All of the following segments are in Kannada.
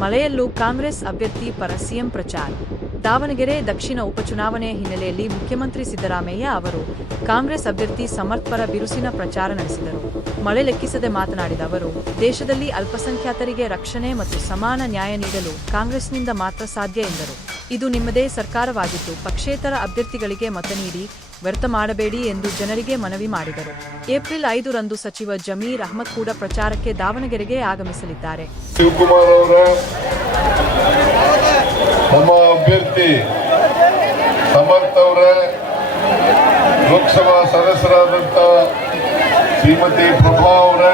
ಮಳೆಯಲ್ಲೂ ಕಾಂಗ್ರೆಸ್ ಅಭ್ಯರ್ಥಿ ಪರ ಸಿಎಂ ಪ್ರಚಾರ. ದಾವಣಗೆರೆ ದಕ್ಷಿಣ ಉಪಚುನಾವಣೆ ಹಿನ್ನೆಲೆಯಲ್ಲಿ ಮುಖ್ಯಮಂತ್ರಿ ಸಿದ್ದರಾಮಯ್ಯ ಅವರು ಕಾಂಗ್ರೆಸ್ ಅಭ್ಯರ್ಥಿ ಸಮರ್ಥ್ ಪರ ಬಿರುಸಿನ ಪ್ರಚಾರ ನಡೆಸಿದರು. ಮಳೆ ಲೆಕ್ಕಿಸದೆ ಮಾತನಾಡಿದ ಅವರು, ದೇಶದಲ್ಲಿ ಅಲ್ಪಸಂಖ್ಯಾತರಿಗೆ ರಕ್ಷಣೆ ಮತ್ತು ಸಮಾನ ನ್ಯಾಯ ನೀಡಲು ಕಾಂಗ್ರೆಸ್ನಿಂದ ಮಾತ್ರ ಸಾಧ್ಯ ಎಂದರು. ಇದು ನಿಮ್ಮದೇ ಸರ್ಕಾರವಾಗಿದ್ದು ಪಕ್ಷೇತರ ಅಭ್ಯರ್ಥಿಗಳಿಗೆ ಮತ ನೀಡಿ ವ್ಯರ್ಥ ಮಾಡಬೇಡಿ ಎಂದು ಜನರಿಗೆ ಮನವಿ ಮಾಡಿದರು. ಏಪ್ರಿಲ್ 5ರಂದು ಸಚಿವ ಜಮೀರ್ ಅಹ್ಮದ್ ಕೂಡ ಪ್ರಚಾರಕ್ಕೆ ದಾವಣಗೆರೆಗೆ ಆಗಮಿಸಲಿದ್ದಾರೆ. ಶಿವಕುಮಾರ್ ಅವರ ನಮ್ಮ ಅಭ್ಯರ್ಥಿ ಸಮರ್ಥ್ ಅವರ ಲೋಕಸಭಾ ಸದಸ್ಯರಾದಂಥ ಶ್ರೀಮತಿ ಪ್ರಭಾ ಅವರ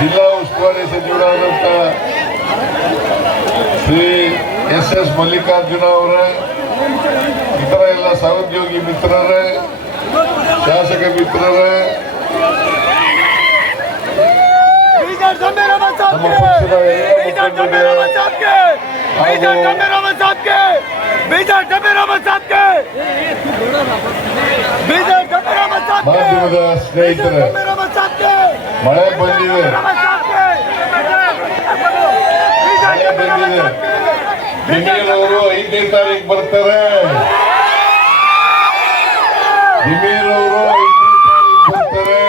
ಜಿಲ್ಲಾ ಉಸ್ತುವಾರಿ ಸಚಿವರಾದಂಥ ಶ್ರೀ ಎಸ್ ಮಲ್ಲಿಕಾರ್ಜುನ ಅವರ ಇತರ ಎಲ್ಲ ಸಹೋದ್ಯೋಗಿ ಮಿತ್ರರೇ, ಶಾಸಕ ಮಿತ್ರರೇ, ನಮ್ಮ ಪಕ್ಷದ ಮಾಧ್ಯಮದ ಸ್ನೇಹಿತರೆ, ಮಳೆ ಬಂದಿದೆ. ಜಮೀರ್ ಅವರು 5ನೇ ತಾರೀಕು ಬರ್ತಾರೆ. ಜಮೀರ್ ಅವರು 5ನೇ ತಾರೀಕು ಬರ್ತಾರೆ.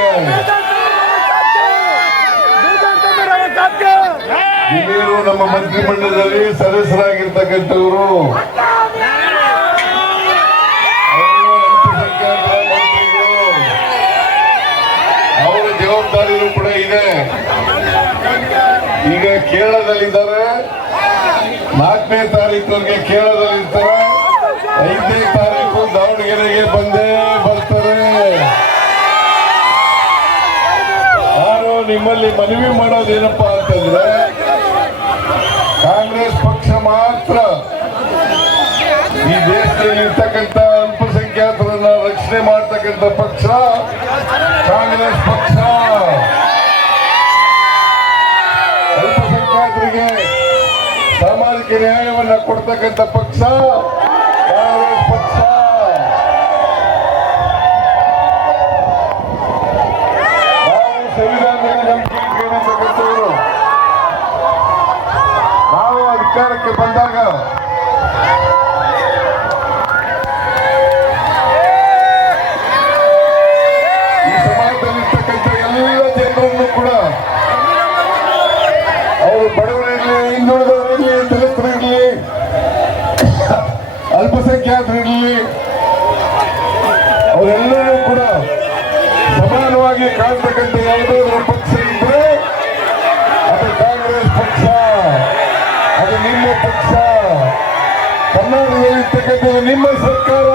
ಜಮೀರು ನಮ್ಮ ಮಂತ್ರಿಮಂಡಲದಲ್ಲಿ ಸದಸ್ಯರಾಗಿರ್ತಕ್ಕಂಥವರು. ಅವರ ಜವಾಬ್ದಾರಿಯೂ ಕೂಡ ಇದೆ. ಈಗ ಕೇರಳದಲ್ಲಿದ್ದಾರೆ. 4ನೇ ತಾರೀಕಿಗೆ ಕೇರಳದಲ್ಲಿರ್ತಾರೆ. 5ನೇ ತಾರೀಕು ದಾವಣಗೆರೆಗೆ ಬಂದೇ ಬರ್ತಾರೆ. ನಾನು ನಿಮ್ಮಲ್ಲಿ ಮನವಿ ಮಾಡೋದೇನಪ್ಪಾ ಅಂತಂದ್ರೆ, ಕಾಂಗ್ರೆಸ್ ಪಕ್ಷ ಮಾತ್ರ ಈ ದೇಶದಲ್ಲಿ ಇರ್ತಕ್ಕಂಥ ಅಲ್ಪಸಂಖ್ಯಾತರನ್ನ ರಕ್ಷಣೆ ಮಾಡ್ತಕ್ಕಂಥ ಪಕ್ಷ ಕಾಂಗ್ರೆಸ್ ಪಕ್ಷ. ಅಲ್ಪಸಂಖ್ಯಾತರಿಗೆ ಸಾಮಾಜಿಕ ನ್ಯಾಯವನ್ನ ಕೊಡ್ತಕ್ಕಂಥ ಪಕ್ಷ ಕಾಂಗ್ರೆಸ್ ಪಕ್ಷ. ನಾವು ಸಂವಿಧಾನದಲ್ಲಿ ನಂಬಿಕೆ ಇಟ್ಕೊಂಡಿರ್ತಕ್ಕಂಥವರು. ನಾವು ಅಧಿಕಾರಕ್ಕೆ ಬಂದಾಗ ಈ ಸಮಾಜದಲ್ಲಿರ್ತಕ್ಕಂಥ ಎಲ್ಲ ಜನರನ್ನು ಕೂಡ, ಅವರು ಬಡವರಿರಲಿ, ಹಿಂದುಳಿದವರಿರಲಿ, ದಲಿತರಿರಲಿ, ಅಲ್ಪಸಂಖ್ಯಾತರಿರಲಿ, ಅವರೆಲ್ಲರೂ ಕೂಡ ಸಮಾನವಾಗಿ ಕಾಣ್ತಕ್ಕಂಥ ಯಾವುದಾದ್ರೂ ಪಕ್ಷ ಇದ್ರೆ ಅದು ಕಾಂಗ್ರೆಸ್ ಪಕ್ಷ, ಅದು ನಿಮ್ಮ ಪಕ್ಷ. ಕರ್ನಾಟಕದಲ್ಲಿರ್ತಕ್ಕಂಥದ್ದು ನಿಮ್ಮ ಸರ್ಕಾರ.